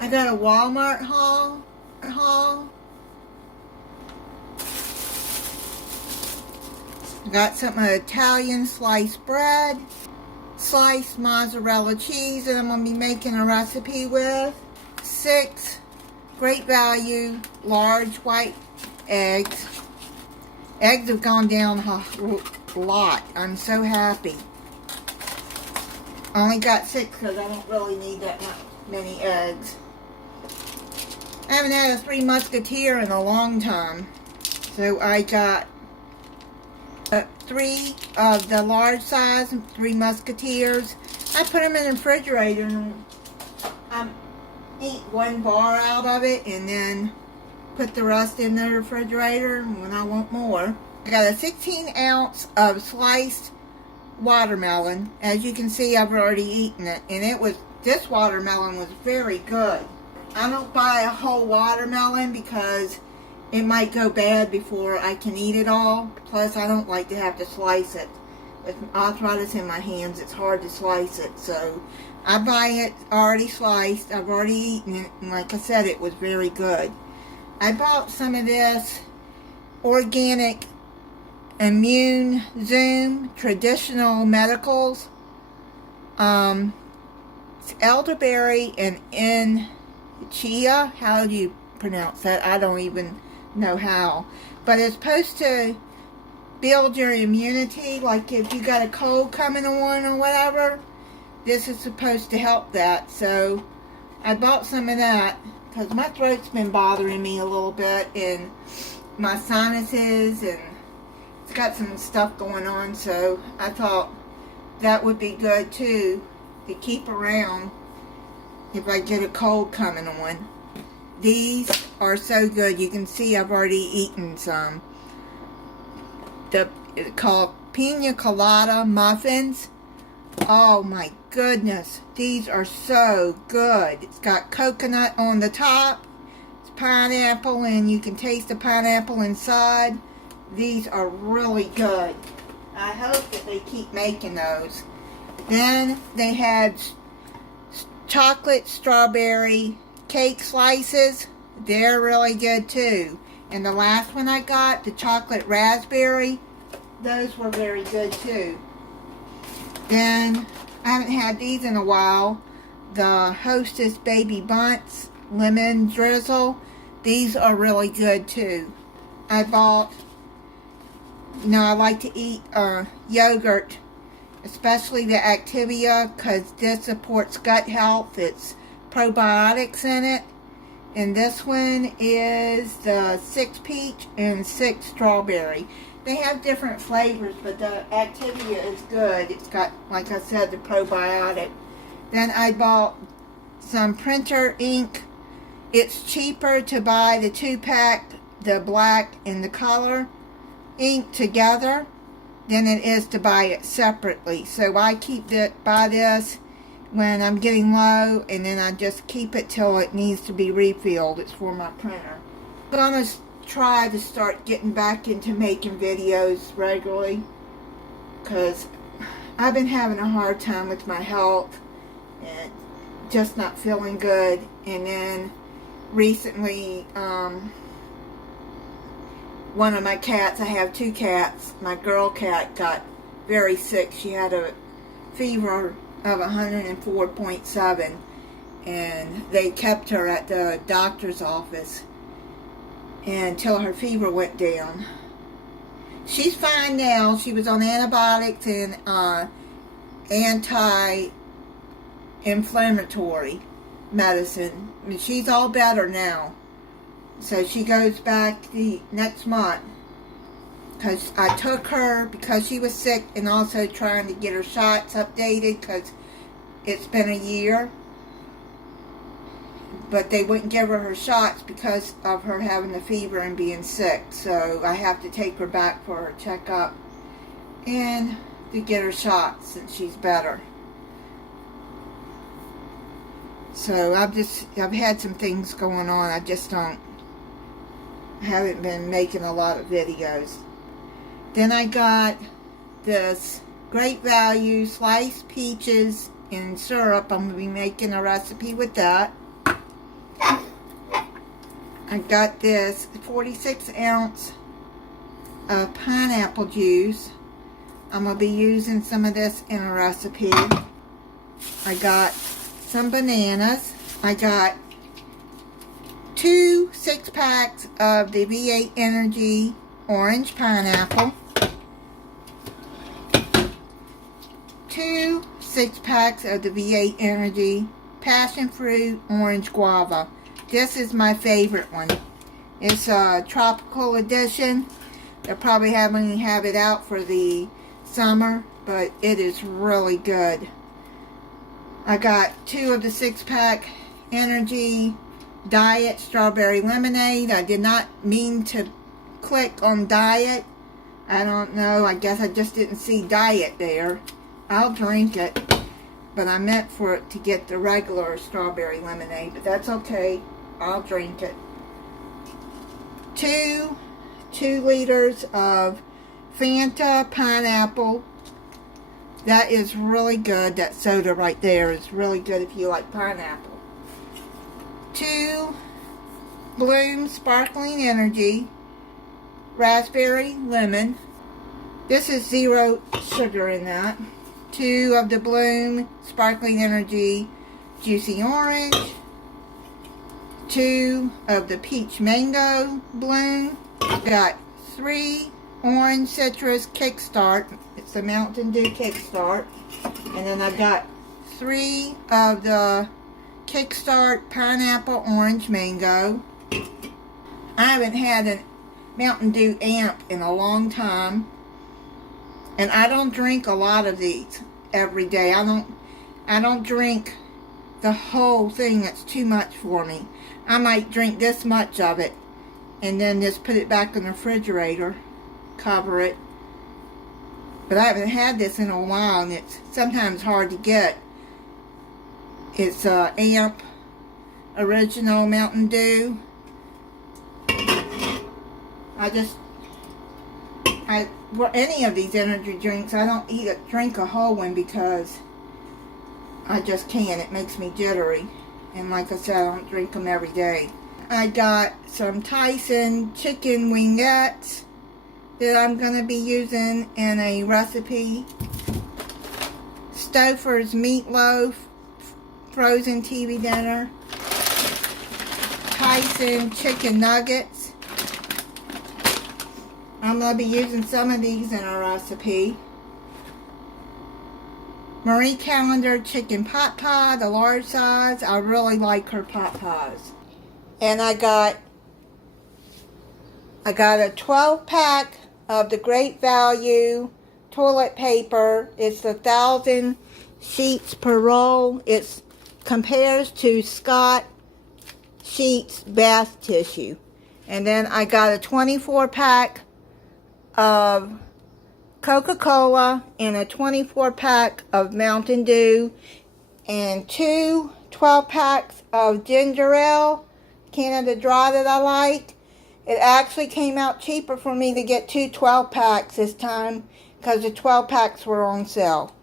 I got a Walmart haul. Got some Italian sliced bread, sliced mozzarella cheese that I'm going to be making a recipe with, 6 Great Value large white eggs. Eggs have gone down a lot. I'm so happy. I only got 6 because I don't really need that many eggs. I haven't had a Three Musketeer in a long time. So I got 3 of the large size Three Musketeers. I put them in the refrigerator and I eat 1 bar out of it and then put the rest in the refrigerator when I want more. I got a 16 ounce of sliced watermelon. As you can see, I've already eaten it, and this watermelon was very good. I don't buy a whole watermelon because it might go bad before I can eat it all. Plus, I don't like to have to slice it. With arthritis in my hands, it's hard to slice it. So, I buy it already sliced. I've already eaten it. And like I said, it was very good. I bought some of this organic Immune Zoom Traditional Medicals. It's elderberry and chia. How do you pronounce that? I don't even know how. But it's supposed to build your immunity. Like if you got a cold coming on or whatever, this is supposed to help that. So I bought some of that because my throat's been bothering me a little bit, and my sinuses, and it's got some stuff going on. So I thought that would be good too to keep around if I get a cold coming on. These are so good. You can see I've already eaten some. It's called Pina Colada Muffins. Oh my goodness. These are so good. It's got coconut on the top. It's pineapple, and you can taste the pineapple inside. These are really good. I hope that they keep making those. Then they had chocolate strawberry cake slices. They're really good too. And the last one I got, the chocolate raspberry, those were very good too. Then I haven't had these in a while. The Hostess Baby Bunts lemon drizzle. These are really good too. I bought, I like to eat yogurt, especially the Activia, because this supports gut health. It's probiotics in it. And this one is the 6 peach and 6 strawberry. They have different flavors, but the Activia is good. It's got, like I said, the probiotic. Then I bought some printer ink. It's cheaper to buy the 2-pack, the black and the color ink together than it is to buy it separately. So I buy this when I'm getting low, and then I just keep it till it needs to be refilled. It's for my printer. I'm going to try to start getting back into making videos regularly, because I've been having a hard time with my health and just not feeling good. And then recently, one of my cats, I have 2 cats, my girl cat got very sick. She had a fever of 104.7, and they kept her at the doctor's office until her fever went down. She's fine now. She was on antibiotics and anti-inflammatory medicine. I mean, she's all better now. So she goes back the next month, because I took her because she was sick, and also trying to get her shots updated because it's been a year. But they wouldn't give her shots because of her having the fever and being sick. So I have to take her back for her checkup and to get her shots since she's better. So I've had some things going on. I haven't been making a lot of videos. Then I got this Great Value sliced peaches in syrup. I'm going to be making a recipe with that. I got this 46 ounce of pineapple juice. I'm going to be using some of this in a recipe. I got some bananas. I got 2 6-packs of the V8 Energy Orange Pineapple. 2 6-packs of the V8 Energy Passion Fruit Orange Guava. This is my favorite one. It's a tropical edition. They'll probably have it out for the summer, but it is really good. I got 2 of the 6-pack Energy Diet Strawberry Lemonade. I did not mean to click on Diet. I don't know. I guess I just didn't see Diet there. I'll drink it, but I meant for it to get the regular strawberry lemonade, but that's okay. I'll drink it. 2 liters of Fanta Pineapple. That is really good. That soda right there is really good if you like pineapple. 2 Bloom Sparkling Energy Raspberry Lemon. This is 0 sugar in that. 2 of the Bloom Sparkling Energy Juicy Orange. 2 of the Peach Mango Bloom. Got 3 Orange Citrus Kickstart. It's the Mountain Dew Kickstart. And then I've got 3 of the Kickstart Pineapple Orange Mango. I haven't had a Mountain Dew Amp in a long time. And I don't drink a lot of these every day. I don't drink the whole thing. It's too much for me. I might drink this much of it and then just put it back in the refrigerator, cover it. But I haven't had this in a while, and it's sometimes hard to get. It's Amp Original Mountain Dew. Any of these energy drinks, I don't drink a whole one because I just can't. It makes me jittery. And like I said, I don't drink them every day. I got some Tyson chicken wingettes that I'm going to be using in a recipe. Stouffer's meatloaf, frozen TV dinner. Tyson chicken nuggets. I'm going to be using some of these in a recipe. Marie Callender chicken pot pie, the large size. I really like her pot pies. And I got a 12-pack of the Great Value toilet paper. It's 1,000 sheets per roll. It compares to Scott Sheets bath tissue. And then I got a 24-pack of Coca-Cola and a 24-pack of Mountain Dew and 2 12-packs of ginger ale, Canada Dry that I like. It actually came out cheaper for me to get 2 12-packs this time because the 12-packs were on sale.